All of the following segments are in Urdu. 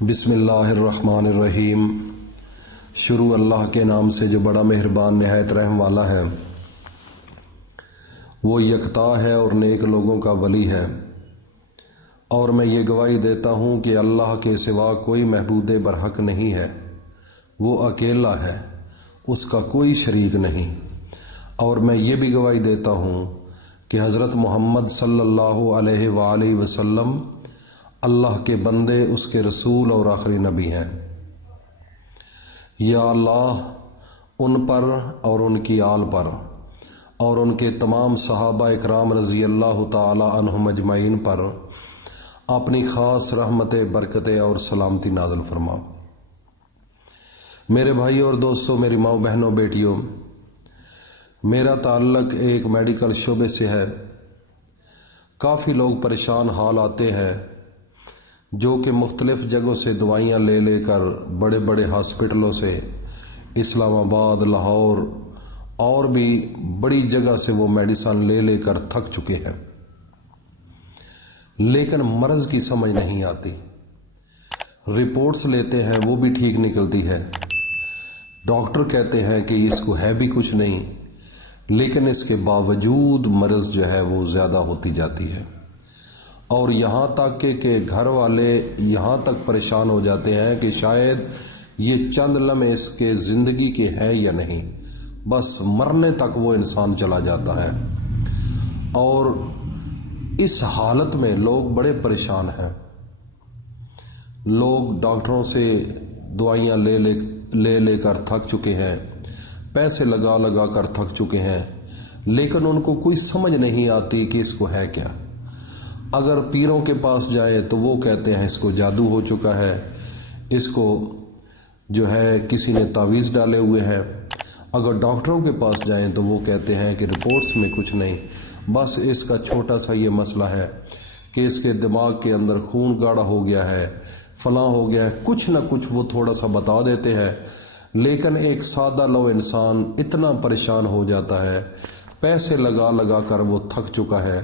بسم اللہ الرحمن الرحیم۔ شروع اللہ کے نام سے جو بڑا مہربان نہایت رحم والا ہے۔ وہ یکتا ہے اور نیک لوگوں کا ولی ہے، اور میں یہ گواہی دیتا ہوں کہ اللہ کے سوا کوئی معبود برحق نہیں ہے، وہ اکیلا ہے، اس کا کوئی شریک نہیں۔ اور میں یہ بھی گواہی دیتا ہوں کہ حضرت محمد صلی اللہ علیہ وآلہ وسلم اللہ کے بندے، اس کے رسول اور آخری نبی ہیں۔ یا اللہ ان پر اور ان کی آل پر اور ان کے تمام صحابہ اکرام رضی اللہ تعالی عنہم اجمعین پر اپنی خاص رحمت، برکت اور سلامتی نازل فرما۔ میرے بھائی اور دوستوں، میری ماؤں، بہنوں، بیٹیوں، میرا تعلق ایک میڈیکل شعبے سے ہے۔ کافی لوگ پریشان حال آتے ہیں جو کہ مختلف جگہوں سے دوائیاں لے لے کر بڑے بڑے ہاسپٹلوں سے، اسلام آباد، لاہور اور بھی بڑی جگہ سے وہ میڈیسن لے لے کر تھک چکے ہیں، لیکن مرض کی سمجھ نہیں آتی۔ رپورٹس لیتے ہیں وہ بھی ٹھیک نکلتی ہے، ڈاکٹر کہتے ہیں کہ اس کو ہے بھی کچھ نہیں، لیکن اس کے باوجود مرض جو ہے وہ زیادہ ہوتی جاتی ہے، اور یہاں تک کہ گھر والے یہاں تک پریشان ہو جاتے ہیں کہ شاید یہ چند لمحے اس کے زندگی کے ہیں یا نہیں، بس مرنے تک وہ انسان چلا جاتا ہے۔ اور اس حالت میں لوگ بڑے پریشان ہیں۔ لوگ ڈاکٹروں سے دوائیاں لے لے کر تھک چکے ہیں، پیسے لگا لگا کر تھک چکے ہیں، لیکن ان کو کوئی سمجھ نہیں آتی کہ اس کو ہے کیا۔ اگر پیروں کے پاس جائیں تو وہ کہتے ہیں اس کو جادو ہو چکا ہے، اس کو جو ہے کسی نے تعویذ ڈالے ہوئے ہیں۔ اگر ڈاکٹروں کے پاس جائیں تو وہ کہتے ہیں کہ رپورٹس میں کچھ نہیں، بس اس کا چھوٹا سا یہ مسئلہ ہے کہ اس کے دماغ کے اندر خون گاڑھا ہو گیا ہے، فلاں ہو گیا ہے، کچھ نہ کچھ وہ تھوڑا سا بتا دیتے ہیں، لیکن ایک سادہ لو انسان اتنا پریشان ہو جاتا ہے، پیسے لگا لگا کر وہ تھک چکا ہے،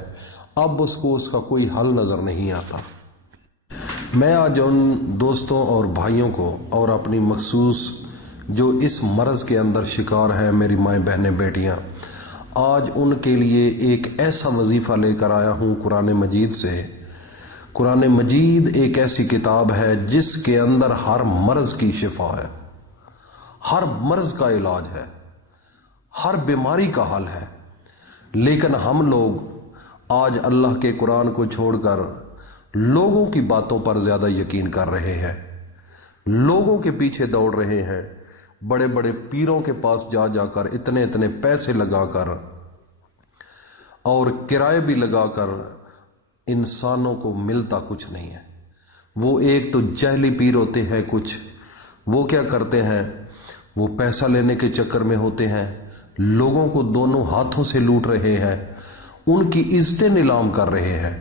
اب اس کو اس کا کوئی حل نظر نہیں آتا۔ میں آج ان دوستوں اور بھائیوں کو اور اپنی مخصوص جو اس مرض کے اندر شکار ہیں، میری مائیں، بہنیں، بیٹیاں، آج ان کے لیے ایک ایسا وظیفہ لے کر آیا ہوں قرآن مجید سے۔ قرآن مجید ایک ایسی کتاب ہے جس کے اندر ہر مرض کی شفا ہے، ہر مرض کا علاج ہے، ہر بیماری کا حل ہے، لیکن ہم لوگ آج اللہ کے قرآن کو چھوڑ کر لوگوں کی باتوں پر زیادہ یقین کر رہے ہیں، لوگوں کے پیچھے دوڑ رہے ہیں، بڑے بڑے پیروں کے پاس جا جا کر اتنے اتنے پیسے لگا کر اور کرائے بھی لگا کر انسانوں کو ملتا کچھ نہیں ہے۔ وہ ایک تو جہلی پیر ہوتے ہیں، کچھ وہ کیا کرتے ہیں، وہ پیسہ لینے کے چکر میں ہوتے ہیں، لوگوں کو دونوں ہاتھوں سے لوٹ رہے ہیں، ان کی عزتیں نیلام کر رہے ہیں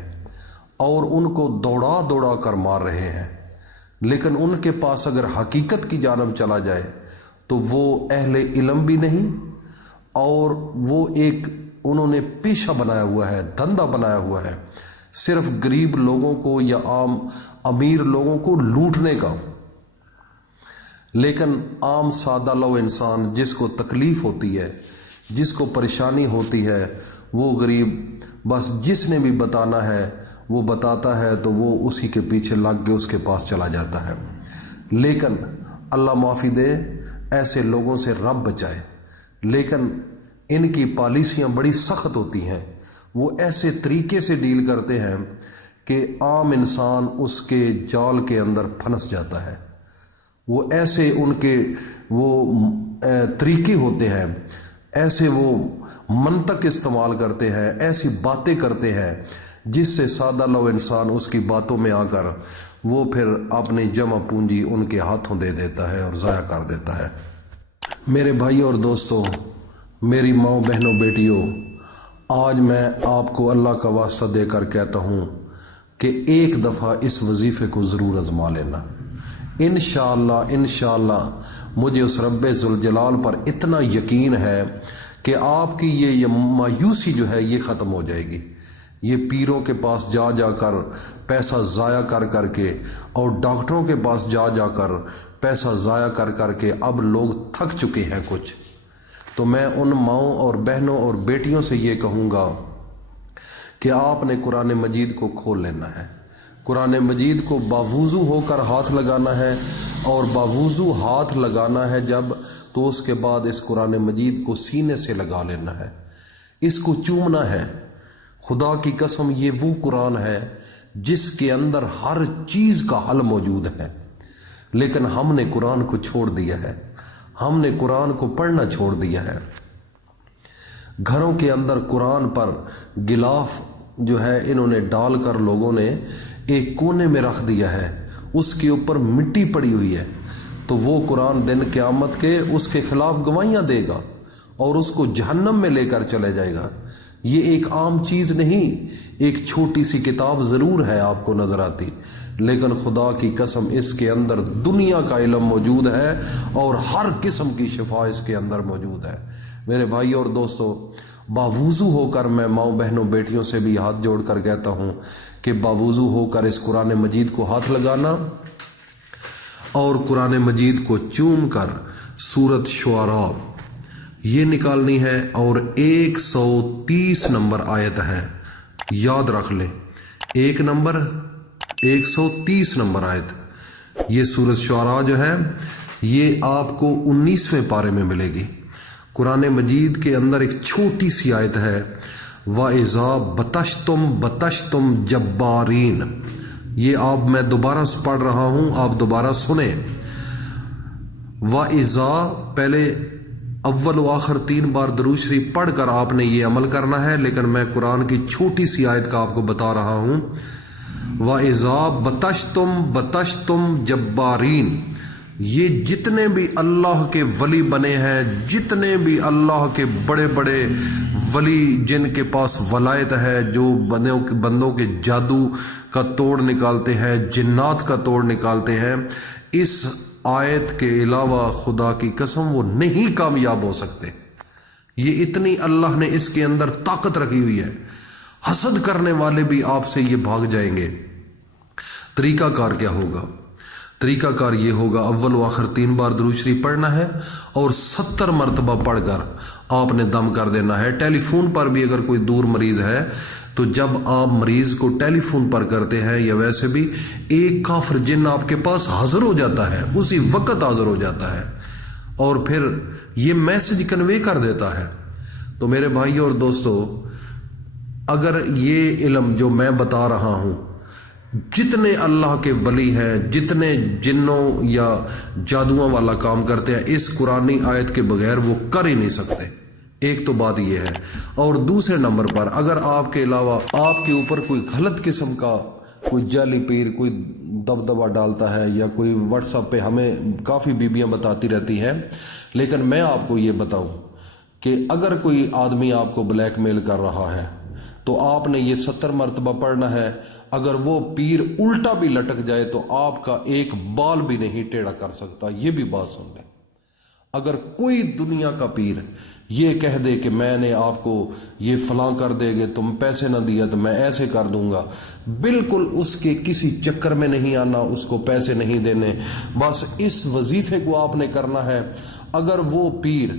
اور ان کو دوڑا دوڑا کر مار رہے ہیں۔ لیکن ان کے پاس اگر حقیقت کی جانب چلا جائے تو وہ اہل علم بھی نہیں، اور وہ ایک انہوں نے پیشہ بنایا ہوا ہے، دھندا بنایا ہوا ہے، صرف غریب لوگوں کو یا عام امیر لوگوں کو لوٹنے کا۔ لیکن عام سادہ لو انسان جس کو تکلیف ہوتی ہے، جس کو پریشانی ہوتی ہے، وہ غریب بس جس نے بھی بتانا ہے وہ بتاتا ہے تو وہ اسی کے پیچھے لگ کے اس کے پاس چلا جاتا ہے۔ لیکن اللہ معافی دے، ایسے لوگوں سے رب بچائے، لیکن ان کی پالیسیاں بڑی سخت ہوتی ہیں، وہ ایسے طریقے سے ڈیل کرتے ہیں کہ عام انسان اس کے جال کے اندر پھنس جاتا ہے۔ وہ ایسے ان کے وہ طریقے ہوتے ہیں، ایسے وہ منطق استعمال کرتے ہیں، ایسی باتیں کرتے ہیں جس سے سادہ لو انسان اس کی باتوں میں آ کر وہ پھر اپنی جمع پونجی ان کے ہاتھوں دے دیتا ہے اور ضائع کر دیتا ہے۔ میرے بھائیوں اور دوستوں، میری ماؤں، بہنوں، بیٹیوں، آج میں آپ کو اللہ کا واسطہ دے کر کہتا ہوں کہ ایک دفعہ اس وظیفے کو ضرور آزما لینا۔ انشاءاللہ مجھے اس رب ذوالجلال پر اتنا یقین ہے کہ آپ کی یہ مایوسی جو ہے یہ ختم ہو جائے گی۔ یہ پیروں کے پاس جا جا کر پیسہ ضائع کر کر کے اور ڈاکٹروں کے پاس جا جا کر پیسہ ضائع کر کر کے اب لوگ تھک چکے ہیں کچھ. تو میں ان ماؤں اور بہنوں اور بیٹیوں سے یہ کہوں گا کہ آپ نے قرآن مجید کو کھول لینا ہے. قرآن مجید کو باوضو ہو کر ہاتھ لگانا ہے، اور باوضو ہاتھ لگانا ہے جب، تو اس کے بعد اس قرآن مجید کو سینے سے لگا لینا ہے، اس کو چومنا ہے. خدا کی قسم یہ وہ قرآن ہے جس کے اندر ہر چیز کا حل موجود ہے، لیکن ہم نے قرآن کو چھوڑ دیا ہے، ہم نے قرآن کو پڑھنا چھوڑ دیا ہے. گھروں کے اندر قرآن پر غلاف جو ہے انہوں نے ڈال کر لوگوں نے ایک کونے میں رکھ دیا ہے، اس کے اوپر مٹی پڑی ہوئی ہے. تو وہ قرآن دن قیامت کے اس کے خلاف گواہیاں دے گا اور اس کو جہنم میں لے کر چلے جائے گا. یہ ایک عام چیز نہیں، ایک چھوٹی سی کتاب ضرور ہے آپ کو نظر آتی، لیکن خدا کی قسم اس کے اندر دنیا کا علم موجود ہے اور ہر قسم کی شفا اس کے اندر موجود ہے. میرے بھائی اور دوستو، باوضو ہو کر میں ماؤں بہنوں بیٹیوں سے بھی ہاتھ جوڑ کر کہتا ہوں کہ باوضو ہو کر اس قرآن مجید کو ہاتھ لگانا اور قرآن مجید کو چوم کر سورت شعراء یہ نکالنی ہے، اور 130 نمبر آیت ہے، یاد رکھ لیں، 130 نمبر آیت. یہ سورت شعراء جو ہے یہ آپ کو 19ویں پارے میں ملے گی. قرآن مجید کے اندر ایک چھوٹی سی آیت ہے، وَإِذَا بَطَشْتُمْ جَبَّارِينَ. یہ آپ میں دوبارہ پڑھ رہا ہوں، آپ دوبارہ سنیں. وَإِذَا پہلے اول و آخر 3 بار درود شریف پڑھ کر آپ نے یہ عمل کرنا ہے، لیکن میں قرآن کی چھوٹی سی آیت کا آپ کو بتا رہا ہوں. وَإِذَا بَطَشْتُمْ جَبَّارِينَ. یہ جتنے بھی اللہ کے ولی بنے ہیں، جتنے بھی اللہ کے بڑے بڑے ولی جن کے پاس ولایت ہے، جو بندوں کے جادو کا توڑ نکالتے ہیں، جنات کا توڑ نکالتے ہیں، اس آیت کے علاوہ خدا کی قسم وہ نہیں کامیاب ہو سکتے. یہ اتنی اللہ نے اس کے اندر طاقت رکھی ہوئی ہے، حسد کرنے والے بھی آپ سے یہ بھاگ جائیں گے. طریقہ کار کیا ہوگا؟ طریقہ کار یہ ہوگا، اول و آخر 3 بار درود شریف پڑھنا ہے اور 70 مرتبہ پڑھ کر آپ نے دم کر دینا ہے. ٹیلی فون پر بھی اگر کوئی دور مریض ہے تو جب آپ مریض کو ٹیلی فون پر کرتے ہیں یا ویسے بھی، ایک کافر جن آپ کے پاس حاضر ہو جاتا ہے، اسی وقت حاضر ہو جاتا ہے اور پھر یہ میسج کنوے کر دیتا ہے. تو میرے بھائی اور دوستو، اگر یہ علم جو میں بتا رہا ہوں، جتنے اللہ کے ولی ہیں، جتنے جنوں یا جادوؤں والا کام کرتے ہیں، اس قرآنی آیت کے بغیر وہ کر ہی نہیں سکتے. ایک تو بات یہ ہے. اور دوسرے نمبر پر، اگر آپ کے علاوہ آپ کے اوپر کوئی غلط قسم کا کوئی جعلی پیر کوئی دبدبہ ڈالتا ہے، یا کوئی واٹس ایپ پہ ہمیں کافی بیبیاں بتاتی رہتی ہیں، لیکن میں آپ کو یہ بتاؤں کہ اگر کوئی آدمی آپ کو بلیک میل کر رہا ہے تو آپ نے یہ 70 مرتبہ پڑھنا ہے. اگر وہ پیر الٹا بھی لٹک جائے تو آپ کا ایک بال بھی نہیں ٹیڑھا کر سکتا. یہ بھی بات سن لیں. اگر کوئی دنیا کا پیر یہ کہہ دے کہ میں نے آپ کو یہ فلاں کر دے گے، تم پیسے نہ دیا تو میں ایسے کر دوں گا، بالکل اس کے کسی چکر میں نہیں آنا، اس کو پیسے نہیں دینے، بس اس وظیفے کو آپ نے کرنا ہے. اگر وہ پیر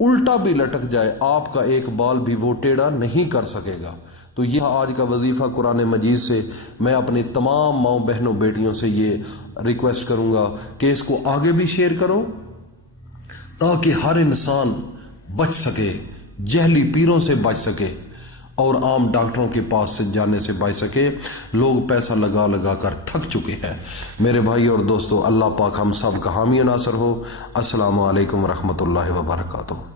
الٹا بھی لٹک جائے، آپ کا ایک بال بھی وہ ٹیڑھا نہیں کر سکے گا. تو یہ آج کا وظیفہ قرآن مجید سے میں اپنی تمام ماؤں بہنوں بیٹیوں سے یہ ریکویسٹ کروں گا کہ اس کو آگے بھی شیئر کرو، تاکہ ہر انسان بچ سکے، جہلی پیروں سے بچ سکے اور عام ڈاکٹروں کے پاس سے جانے سے بچ سکے. لوگ پیسہ لگا لگا کر تھک چکے ہیں. میرے بھائی اور دوستو، اللہ پاک ہم سب کا حامی و ناصر ہو. السلام علیکم ورحمۃ اللہ وبرکاتہ.